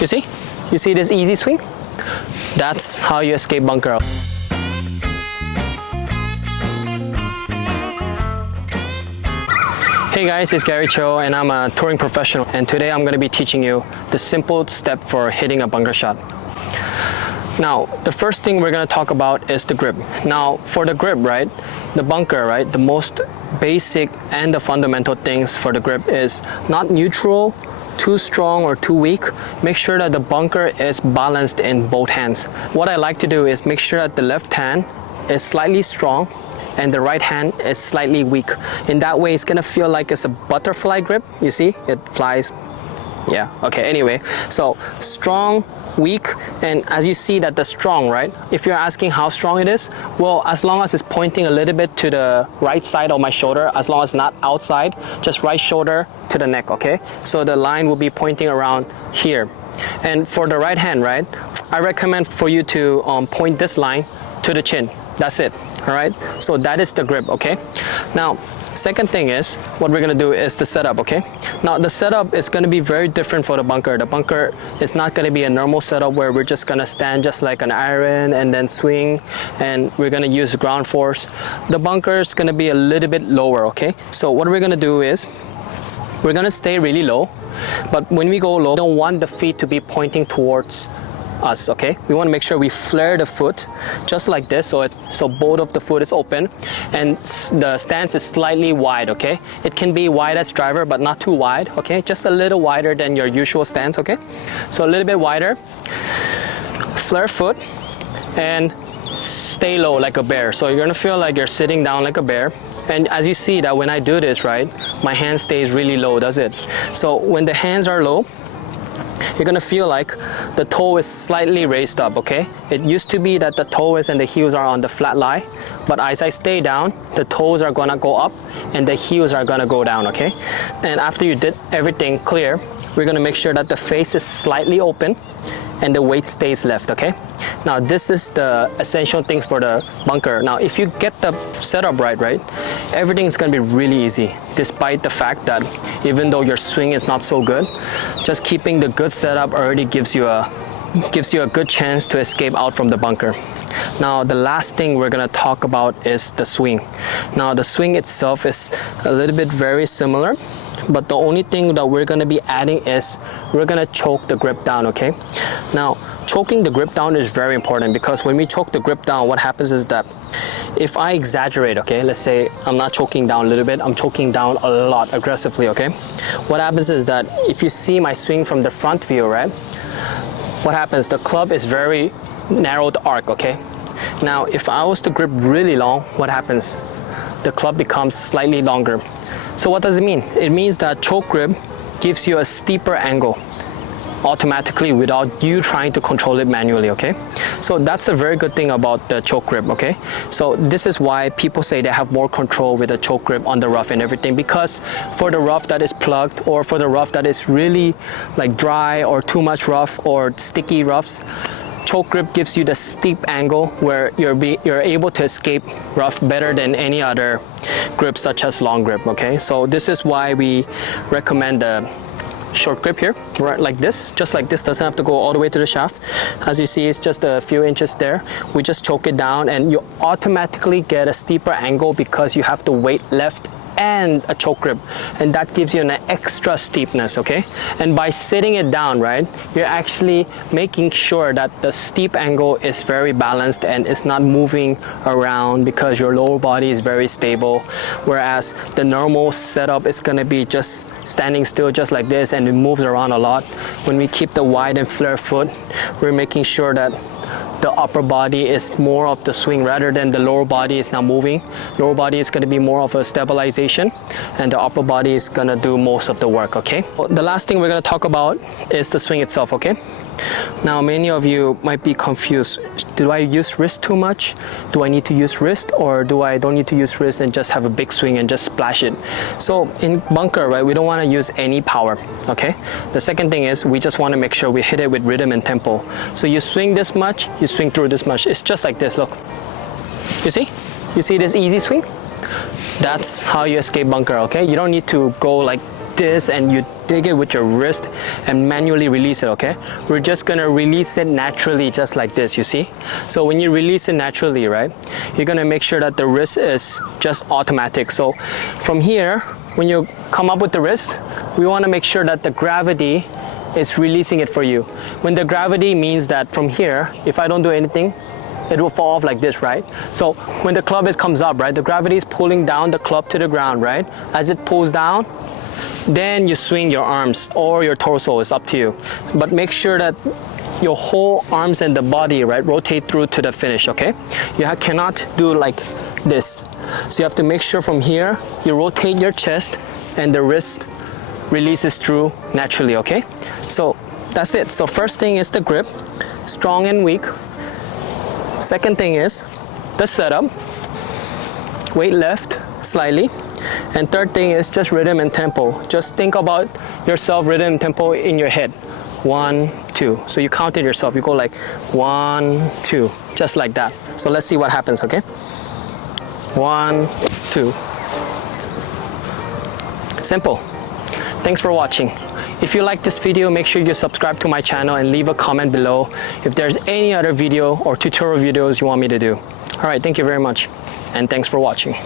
You see? You see this easy swing? That's how you escape bunker. Hey guys, it's Gary Cho and I'm a touring professional, and today I'm going to be teaching you the simple step for hitting a bunker shot. Now, the first thing we're going to talk about is the grip. Now, for the grip, right, the bunker, right, the most basic and the fundamental things for the grip is not neutral, too strong or too weak. Make sure that the bunker is balanced in both hands. What I like to do is make sure that the left hand is slightly strong and the right hand is slightly weak. In that way, it's gonna feel like it's a butterfly grip. You see, it flies. Yeah, okay, anyway, so strong, weak, and as you see that the strong, right? If you're asking how strong it is, well, as long as it's pointing a little bit to the right side of my shoulder, as long as not outside, just right shoulder to the neck, okay? So the line will be pointing around here. And for the right hand, right, I recommend for you to point this line to the chin. That's it, all right? So that is the grip, okay? Now, second thing is, what we're gonna do is the setup, okay? Now, the setup is gonna be very different for the bunker. The bunker is not gonna be a normal setup where we're just gonna stand just like an iron and then swing, and we're gonna use ground force. The bunker is gonna be a little bit lower, okay? So what we're gonna do is, we're gonna stay really low, but when we go low, we don't want the feet to be pointing towards us, okay? We want to make sure we flare the foot just like this, so both of the foot is open and the stance is slightly wide, okay? It can be wide as driver, but not too wide, okay? Just a little wider than your usual stance, okay? So a little bit wider, flare foot, and stay low like a bear. So you're gonna feel like you're sitting down like a bear. And as you see that when I do this, right, my hand stays really low, does it? So when the hands are low, you're gonna feel like the toe is slightly raised up, okay? It used to be that the toes and the heels are on the flat lie, but as I stay down, the toes are gonna go up and the heels are gonna go down, okay? And after you did everything clear, we're gonna make sure that the face is slightly open and the weight stays left, okay? Now, this is the essential things for the bunker. Now, if you get the setup right, everything is gonna be really easy, despite the fact that even though your swing is not so good, just keeping the good setup already gives you a good chance to escape out from the bunker. Now, the last thing we're gonna talk about is the swing. Now, the swing itself is a little bit very similar, but the only thing that we're gonna be adding is we're gonna choke the grip down, okay? Now, choking the grip down is very important, because when we choke the grip down, what happens is that if I exaggerate, okay, let's say I'm not choking down a little bit, I'm choking down a lot aggressively, okay? What happens is that if you see my swing from the front view, right, what happens, the club is very narrowed arc, okay? Now, if I was to grip really long, what happens? The club becomes slightly longer. So what does it mean? It means that choke grip gives you a steeper angle automatically without you trying to control it manually, okay? So that's a very good thing about the choke grip, okay? So this is why people say they have more control with the choke grip on the rough and everything, because for the rough that is plugged, or for the rough that is really like dry or too much rough or sticky roughs, choke grip gives you the steep angle where you're able to escape rough better than any other grip such as long grip, okay? So this is why we recommend the short grip here, right, like this, just like this. Doesn't have to go all the way to the shaft. As you see, it's just a few inches there. We just choke it down and you automatically get a steeper angle because you have to weight left and a choke grip, and that gives you an extra steepness, okay? And by sitting it down, right, you're actually making sure that the steep angle is very balanced and it's not moving around, because your lower body is very stable, whereas the normal setup is gonna be just standing still just like this and it moves around a lot. When we keep the wide and flare foot, we're making sure that the upper body is more of the swing rather than the lower body is now moving. Lower body is going to be more of a stabilization, and the upper body is going to do most of the work, okay? The last thing we're going to talk about is the swing itself, okay? Now, many of you might be confused. Do I use wrist too much? Do I need to use wrist, or do I don't need to use wrist and just have a big swing and just splash it? So in bunker, right, we don't want to use any power, okay? The second thing is we just want to make sure we hit it with rhythm and tempo. So you swing this much, you swing through this much. It's just like this, look. You see? You see this easy swing? That's how you escape bunker, okay? You don't need to go like this and you dig it with your wrist and manually release it, okay? We're just gonna release it naturally, just like this, you see? So when you release it naturally, right, you're gonna make sure that the wrist is just automatic. So from here, when you come up with the wrist, we wanna make sure that the gravity is releasing it for you. When the gravity means that from here, if I don't do anything, it will fall off like this, right? So when the club comes up, right, the gravity is pulling down the club to the ground, right? As it pulls down, then you swing your arms or your torso, it's up to you. But make sure that your whole arms and the body, right, rotate through to the finish, okay? You cannot do like this. So you have to make sure from here, you rotate your chest and the wrist releases through naturally, okay? So that's it. So first thing is the grip, strong and weak. Second thing is the setup, weight left slightly. And third thing is just rhythm and tempo. Just think about yourself, rhythm and tempo in your head. 1, 2. So you count it yourself. You go like 1, 2, just like that. So let's see what happens, okay? 1, 2. Simple. Thanks for watching. If you like this video, make sure you subscribe to my channel and leave a comment below if there's any other video or tutorial videos you want me to do. All right, thank you very much, and thanks for watching.